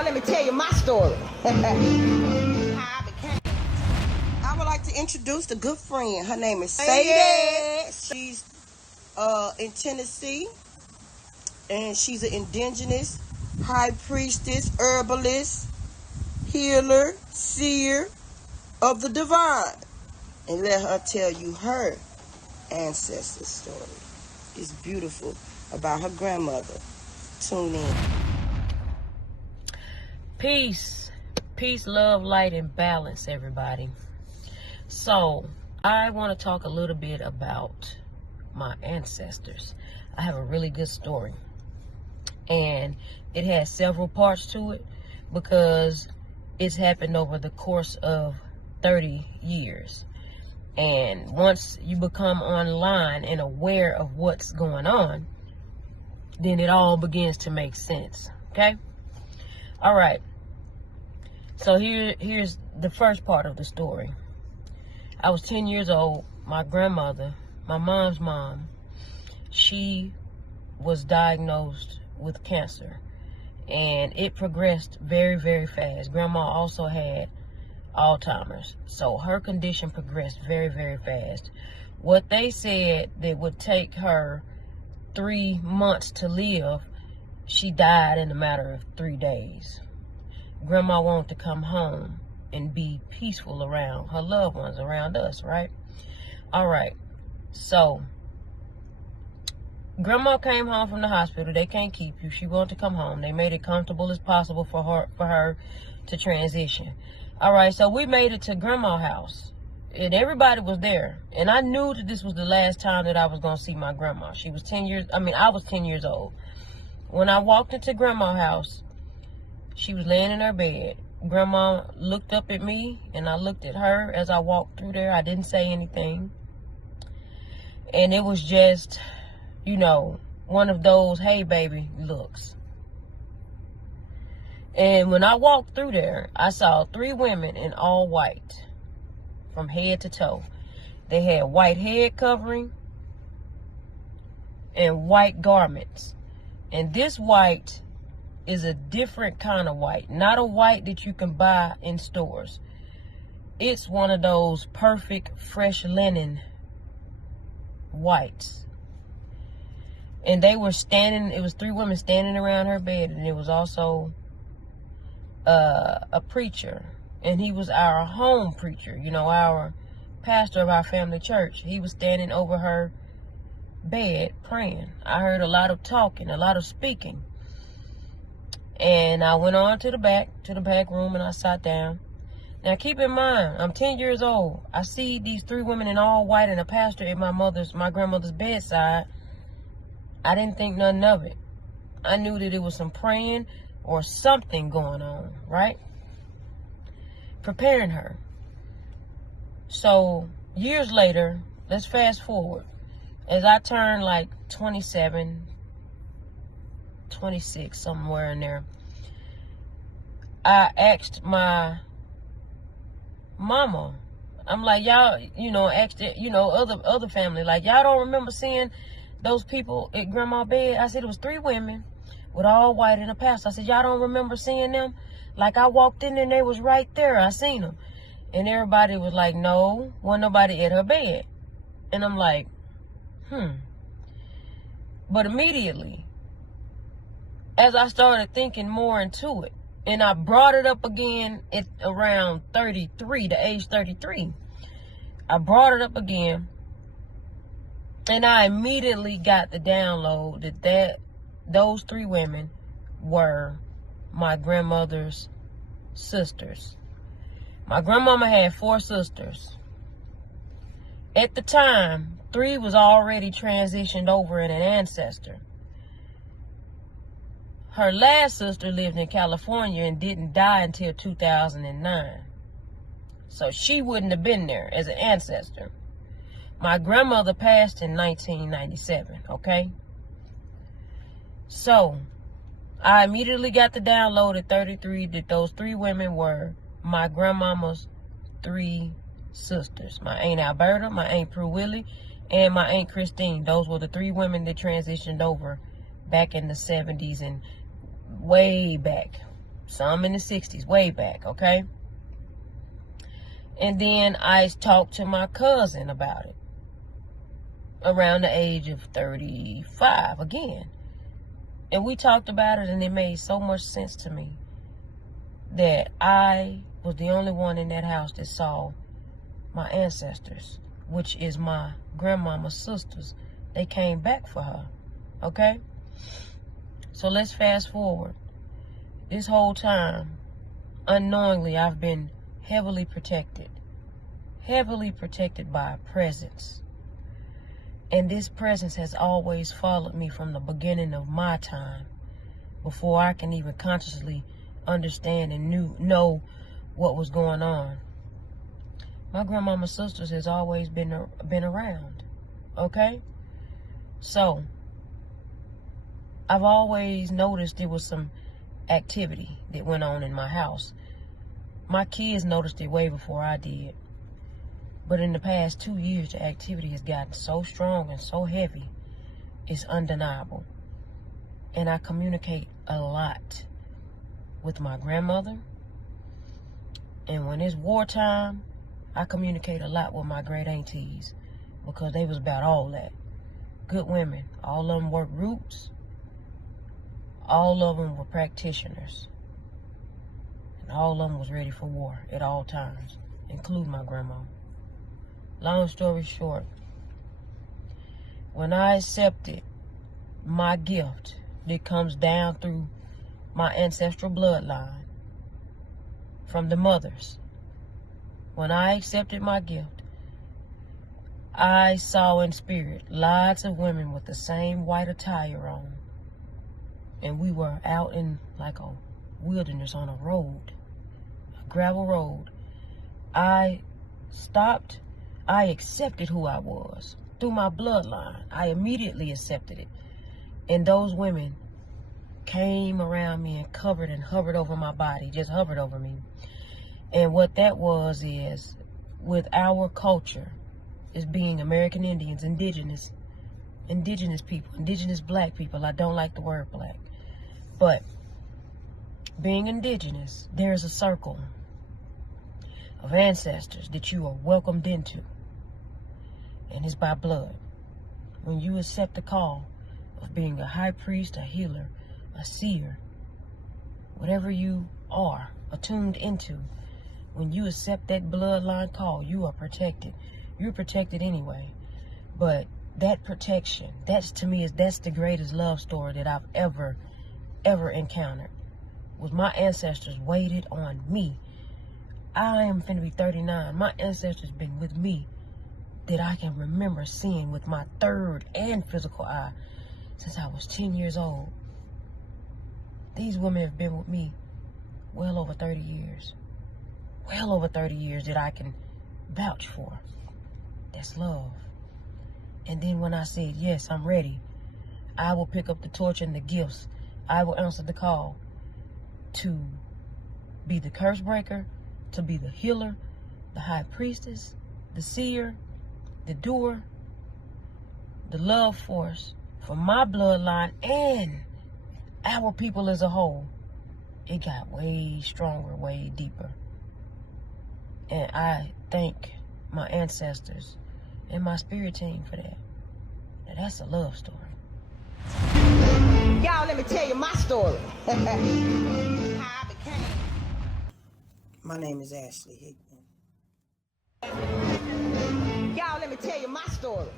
Now let me tell you my story. I would like to introduce a good friend. Her name is Sade. She's in Tennessee, and she's an indigenous high priestess, herbalist, healer, seer of the divine. And let her tell you her ancestor story. It's beautiful about her grandmother. Tune in. Peace, love, light, and balance, everybody. So, I want to talk a little bit about my ancestors. I have a really good story, and it has several parts to it because it's happened over the course of 30 years. And once you become online and aware of what's going on, then it all begins to make sense. Okay? All right. So here's the first part of the story. I was 10 years old. My grandmother, my mom's mom, she was diagnosed with cancer, and it progressed very, very fast. Grandma also had Alzheimer's, so her condition progressed very, very fast. What they said that would take her 3 months to live, she died in a matter of 3 days. Grandma wanted to come home and be peaceful around her loved ones, around us, right? All right. So, Grandma came home from the hospital. They can't keep you. She wanted to come home. They made it comfortable as possible for her to transition. All right. So we made it to Grandma's house, and everybody was there. And I knew that this was the last time that I was going to see my grandma. I was 10 years old. When I walked into Grandma's house, she was laying in her bed. Grandma looked up at me, and I looked at her as I walked through there. I didn't say anything. And it was just, one of those, hey, baby, looks. And when I walked through there, I saw 3 women in all white from head to toe. They had white head covering and white garments. And this white is a different kind of white, not a white that you can buy in stores. It's one of those perfect fresh linen whites. And they were standing, it was 3 women standing around her bed, and it was also a preacher, and he was our home preacher, our pastor of our family church. He was standing over her bed praying. I heard a lot of talking, a lot of speaking. And I went on to the back room, and I sat down. Now, keep in mind, I'm 10 years old. I see these 3 women in all white and a pastor at my grandmother's bedside. I didn't think nothing of it. I knew that it was some praying or something going on, right? Preparing her. So, years later, let's fast forward. As I turned like 27, 26, somewhere in there, I asked my mama, I'm like, y'all, asked it, other family, like, y'all don't remember seeing those people at Grandma's bed? I said, it was 3 women with all white and a pastor. I said, y'all don't remember seeing them? Like, I walked in and they was right there. I seen them. And everybody was like, no, wasn't nobody at her bed. And I'm like, But immediately, as I started thinking more into it, and I brought it up again at around 33, the age 33. I brought it up again, and I immediately got the download that those 3 women were my grandmother's sisters. My grandmama had 4 sisters. At the time, 3 was already transitioned over in an ancestor. Her last sister lived in California and didn't die until 2009. So she wouldn't have been there as an ancestor. My grandmother passed in 1997, okay? So, I immediately got the download at 33 that those 3 women were my grandmama's 3 sisters. My Aunt Alberta, my Aunt Prue Willie, and my Aunt Christine. Those were the 3 women that transitioned over back in the 70s and way back. some in the 60s, way back, okay? And then I talked to my cousin about it around the age of 35 again. And we talked about it, and it made so much sense to me that I was the only one in that house that saw my ancestors, which is my grandmama's sisters. They came back for her, okay? So let's fast forward. This whole time, unknowingly, I've been heavily protected by a presence. And this presence has always followed me from the beginning of my time, before I can even consciously understand and know what was going on. My grandmama's sisters has always been around, okay? So, I've always noticed there was some activity that went on in my house. My kids noticed it way before I did. But in the past 2 years, the activity has gotten so strong and so heavy, it's undeniable. And I communicate a lot with my grandmother. And when it's wartime, I communicate a lot with my great aunties, because they was about all that. Good women. All of them worked roots. All of them were practitioners. And all of them was ready for war at all times, including my grandma. Long story short, when I accepted my gift that comes down through my ancestral bloodline from the mothers, when I accepted my gift, I saw in spirit lots of women with the same white attire on. And we were out in like a wilderness on a road, a gravel road. I stopped. I accepted who I was through my bloodline. I immediately accepted it. And those women came around me and covered and hovered over my body, just hovered over me. And what that was is, with our culture, is being American Indians, indigenous people, indigenous black people. I don't like the word black. But being indigenous, there's a circle of ancestors that you are welcomed into. And it's by blood. When you accept the call of being a high priest, a healer, a seer, whatever you are attuned into, when you accept that bloodline call, you are protected. You're protected anyway. But that protection, that's to me, that's the greatest love story that I've ever encountered. Was my ancestors waited on me. I am finna be 39. My ancestors been with me that I can remember seeing with my third and physical eye since I was 10 years old. These women have been with me well over 30 years. Well over 30 years that I can vouch for. That's love. And then when I said, yes, I'm ready, I will pick up the torch and the gifts. I will answer the call to be the curse breaker, to be the healer, the high priestess, the seer, the doer, the love force for my bloodline and our people as a whole. It got way stronger, way deeper. And I thank my ancestors and my spirit team for that. Now, that's a love story. Y'all, let me tell you my story. How I became. My name is Ashley Hickman. Y'all, let me tell you my story.